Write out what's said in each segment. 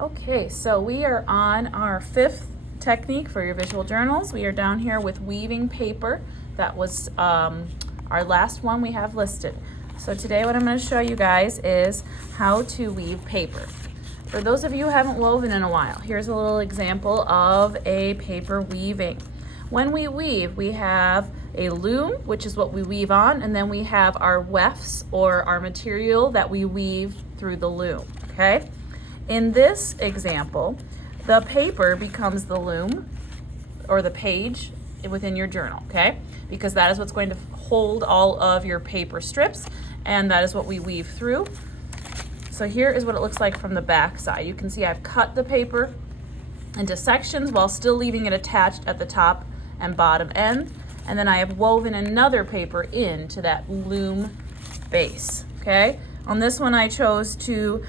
Okay, so we are on our fifth technique for your visual journals. We are down here with weaving paper. That was our last one we have listed. So today what I'm going to show you guys is how to weave paper. For those of you who haven't woven in a while, here's a little example of a paper weaving. When we weave, we have a loom, which is what we weave on, and then we have our wefts, or our material that we weave through the loom, okay? In this example, the paper becomes the loom or the page within your journal, okay? Because that is what's going to hold all of your paper strips, and that is what we weave through. So here is what it looks like from the back side. You can see I've cut the paper into sections while still leaving it attached at the top and bottom end. And then I have woven another paper into that loom base, okay? On this one I chose to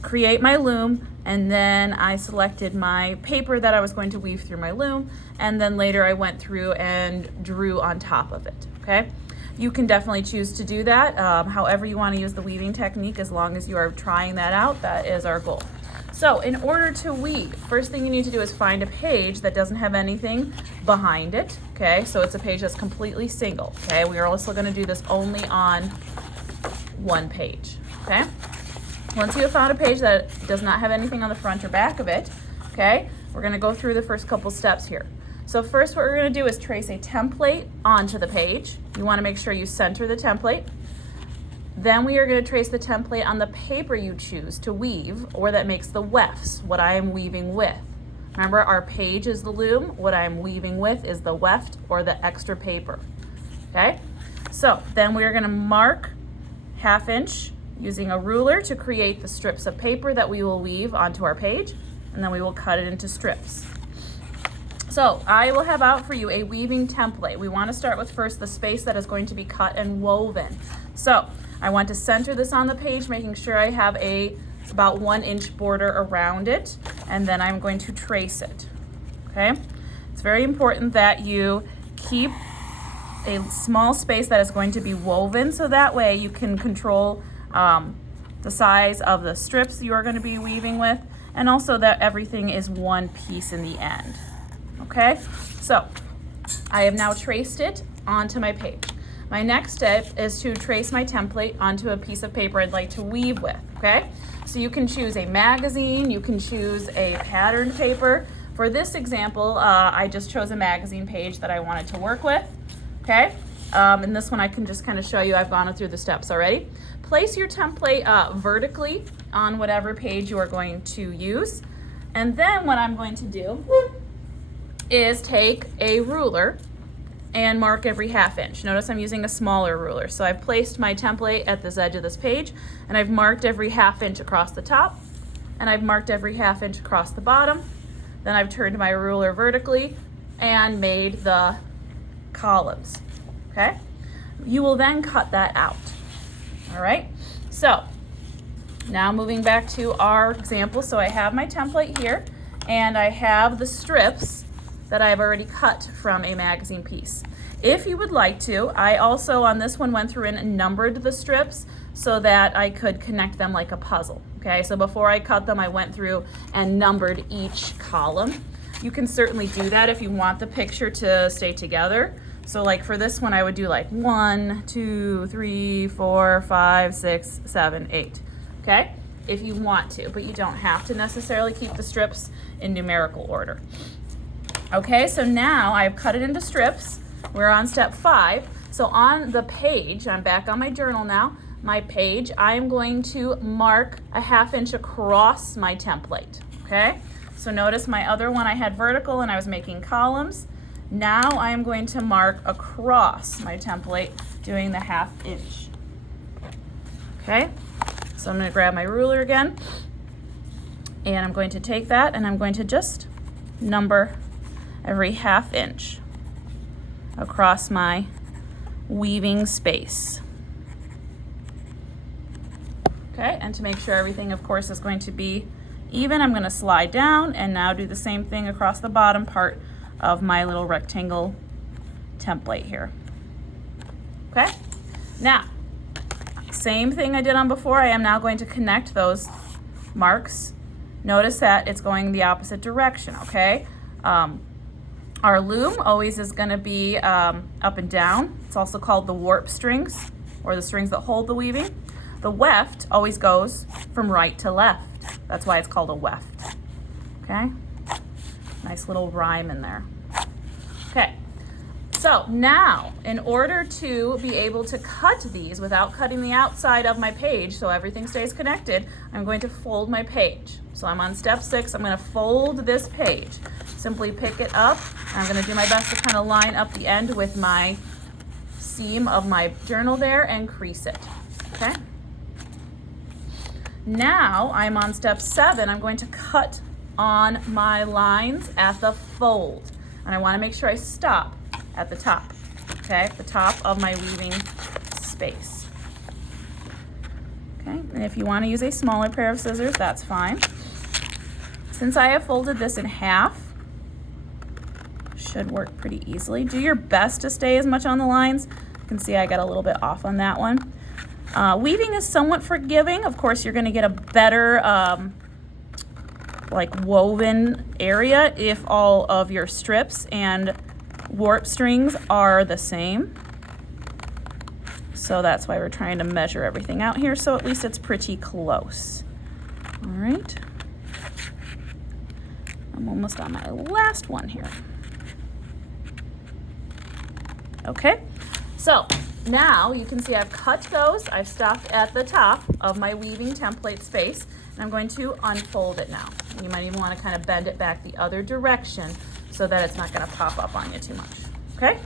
create my loom, and then I selected my paper that I was going to weave through my loom, and then later I went through and drew on top of it, okay? You can definitely choose to do that however you want to use the weaving technique. As long as you are trying that out, that is our goal. So in order to weave, first thing you need to do is find a page that doesn't have anything behind it, okay? So it's a page that's completely single, okay? We are also going to do this only on one page, okay? Once you have found a page that does not have anything on the front or back of it, okay, we're going to go through the first couple steps here. So first what we're going to do is trace a template onto the page. You want to make sure you center the template. Then we are going to trace the template on the paper you choose to weave, or that makes the wefts, what I am weaving with. Remember, our page is the loom. What I am weaving with is the weft, or the extra paper, okay? So then we are going to mark 1/2 inch using a ruler to create the strips of paper that we will weave onto our page, and then we will cut it into strips. So I will have out for you a weaving template. We want to start with first the space that is going to be cut and woven. So I want to center this on the page, making sure I have about 1 inch border around it, and then I'm going to trace it, okay? It's very important that you keep a small space that is going to be woven, so that way you can control the size of the strips you are going to be weaving with, and also that everything is one piece in the end, okay? So I have now traced it onto my page. My next step is to trace my template onto a piece of paper I'd like to weave with, okay? So you can choose a magazine, you can choose a patterned paper. For this example, I just chose a magazine page that I wanted to work with, okay? And this one I can just kind of show you, I've gone through the steps already. Place your template vertically on whatever page you are going to use. And then what I'm going to do is take a ruler and mark every 1/2 inch. Notice I'm using a smaller ruler. So I've placed my template at this edge of this page, and I've marked every 1/2 inch across the top, and I've marked every 1/2 inch across the bottom. Then I've turned my ruler vertically and made the columns, okay? You will then cut that out. All right, so now moving back to our example. So I have my template here, and I have the strips that I've already cut from a magazine piece. If you would like to, I also on this one went through and numbered the strips so that I could connect them like a puzzle, okay? So before I cut them, I went through and numbered each column. You can certainly do that if you want the picture to stay together. So like for this one, I would do like 1, 2, 3, 4, 5, 6, 7, 8, okay? If you want to, but you don't have to necessarily keep the strips in numerical order. Okay, so now I've cut it into strips. We're on step 5. So on the page, I'm back on my journal now, my page, I'm going to mark a 1/2 inch across my template, okay? So notice my other one I had vertical and I was making columns. Now I am going to mark across my template doing the 1/2 inch. Okay, so I'm going to grab my ruler again, and I'm going to take that and I'm going to just number every 1/2 inch across my weaving space. Okay, and to make sure everything of course is going to be even, I'm going to slide down and now do the same thing across the bottom part of my little rectangle template here. Okay, now same thing I did on before. I am now going to connect those marks notice that it's going the opposite direction, okay? Our loom always is going to be up and down. It's also called the warp strings, or the strings that hold the weaving. The weft always goes from right to left. That's why it's called a weft, okay? Nice little rhyme in there. Okay, so now in order to be able to cut these without cutting the outside of my page so everything stays connected, I'm going to fold my page. So I'm on step 6, I'm going to fold this page. Simply pick it up, and I'm going to do my best to kind of line up the end with my seam of my journal there and crease it, okay? Now I'm on step 7, I'm going to cut on my lines at the fold. And I want to make sure I stop at the top, okay? The top of my weaving space. Okay, and if you want to use a smaller pair of scissors, that's fine. Since I have folded this in half, should work pretty easily. Do your best to stay as much on the lines. You can see I got a little bit off on that one. Weaving is somewhat forgiving. Of course, you're going to get a better like woven area if all of your strips and warp strings are the same. So that's why we're trying to measure everything out here, so at least it's pretty close. All right. I'm almost on my last one here. Okay, so now you can see I've cut those. I've stopped at the top of my weaving template space, and I'm going to unfold it now. You might even want to kind of bend it back the other direction so that it's not going to pop up on you too much. Okay?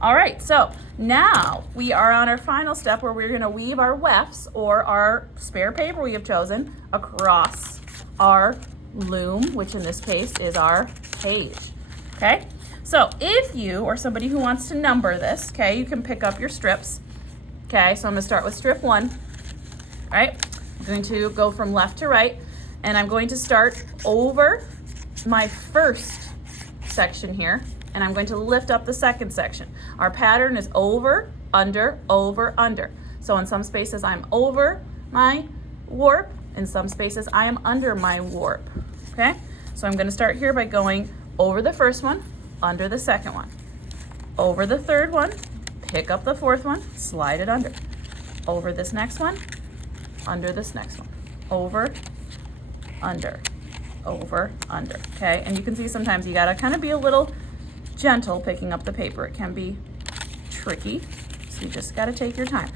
All right, so now we are on our final step where we're going to weave our wefts, or our spare paper we have chosen, across our loom, which in this case is our page. Okay? So if you, or somebody who wants to number this, okay, you can pick up your strips. Okay, so I'm going to start with strip 1. All right? I'm going to go from left to right, and I'm going to start over my first section here, and I'm going to lift up the second section. Our pattern is over, under, over, under. So in some spaces I'm over my warp, in some spaces I am under my warp, okay? So I'm gonna start here by going over the first one, under the second one, over the third one, pick up the fourth one, slide it under, over this next one, under this next one, over, under, okay? And you can see sometimes you gotta kind of be a little gentle picking up the paper. It can be tricky, so you just gotta take your time.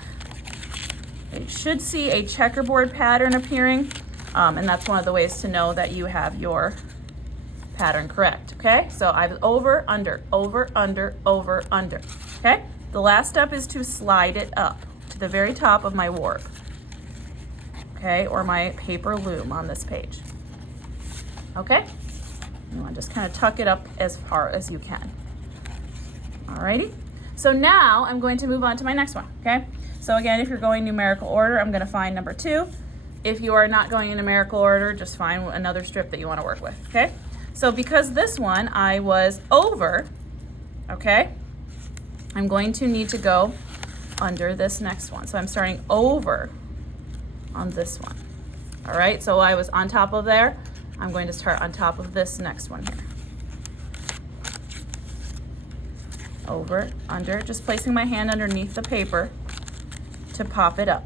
You should see a checkerboard pattern appearing, and that's one of the ways to know that you have your pattern correct, okay? So I've over, under, okay? The last step is to slide it up to the very top of my warp, okay? Or my paper loom on this page, okay? You want to just kind of tuck it up as far as you can. Alrighty, so now I'm going to move on to my next one, okay? So again, if you're going numerical order, I'm gonna find number 2. If you are not going in numerical order, just find another strip that you wanna work with, okay? So because this one I was over, okay, I'm going to need to go under this next one. So I'm starting over on this one. All right, so I was on top of there. I'm going to start on top of this next one here. Over, under, just placing my hand underneath the paper to pop it up.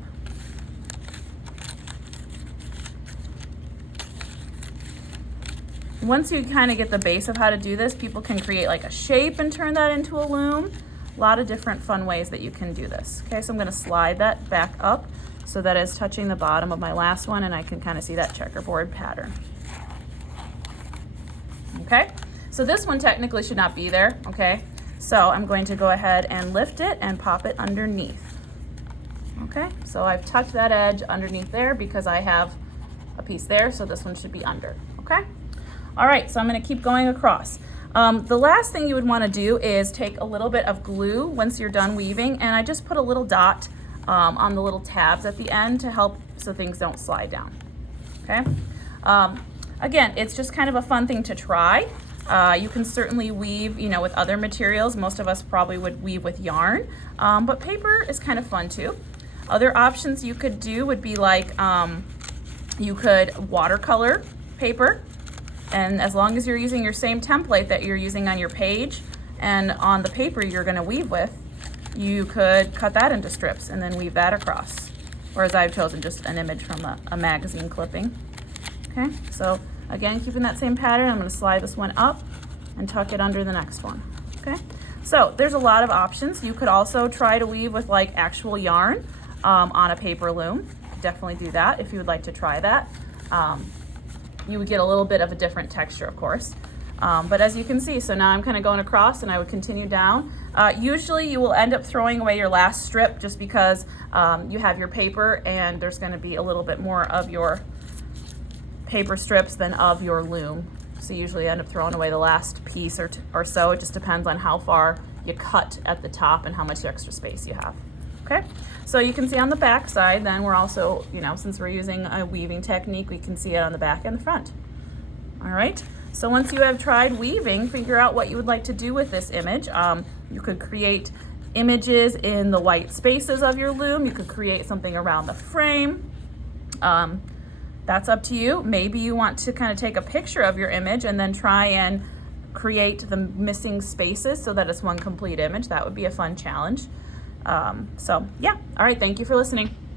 Once you kind of get the base of how to do this, people can create like a shape and turn that into a loom. A lot of different fun ways that you can do this. Okay, so I'm going to slide that back up so that it's touching the bottom of my last one, and I can kind of see that checkerboard pattern. Okay, so this one technically should not be there, okay? So I'm going to go ahead and lift it and pop it underneath. Okay, so I've tucked that edge underneath there because I have a piece there, so this one should be under, okay? All right, so I'm gonna keep going across. The last thing you would wanna do is take a little bit of glue once you're done weaving, and I just put a little dot on the little tabs at the end to help so things don't slide down, okay? Again, it's just kind of a fun thing to try. You can certainly weave, you know, with other materials. Most of us probably would weave with yarn, but paper is kind of fun too. Other options you could do would be like, you could watercolor paper, and as long as you're using your same template that you're using on your page and on the paper you're going to weave with, you could cut that into strips and then weave that across. Whereas I've chosen just an image from a magazine clipping. Okay, so again, keeping that same pattern, I'm going to slide this one up and tuck it under the next one. Okay, so there's a lot of options. You could also try to weave with like actual yarn on a paper loom. Definitely do that if you would like to try that. You would get a little bit of a different texture, of course. But as you can see, so now I'm kind of going across and I would continue down. Usually you will end up throwing away your last strip just because you have your paper and there's going to be a little bit more of your paper strips than of your loom. So you usually end up throwing away the last piece or so. It just depends on how far you cut at the top and how much extra space you have. Okay, so you can see on the back side, then we're also, since we're using a weaving technique, we can see it on the back and the front. All right, so once you have tried weaving, figure out what you would like to do with this image. You could create images in the white spaces of your loom. You could create something around the frame. That's up to you. Maybe you want to kind of take a picture of your image and then try and create the missing spaces so that it's one complete image. That would be a fun challenge. So yeah, all right, thank you for listening.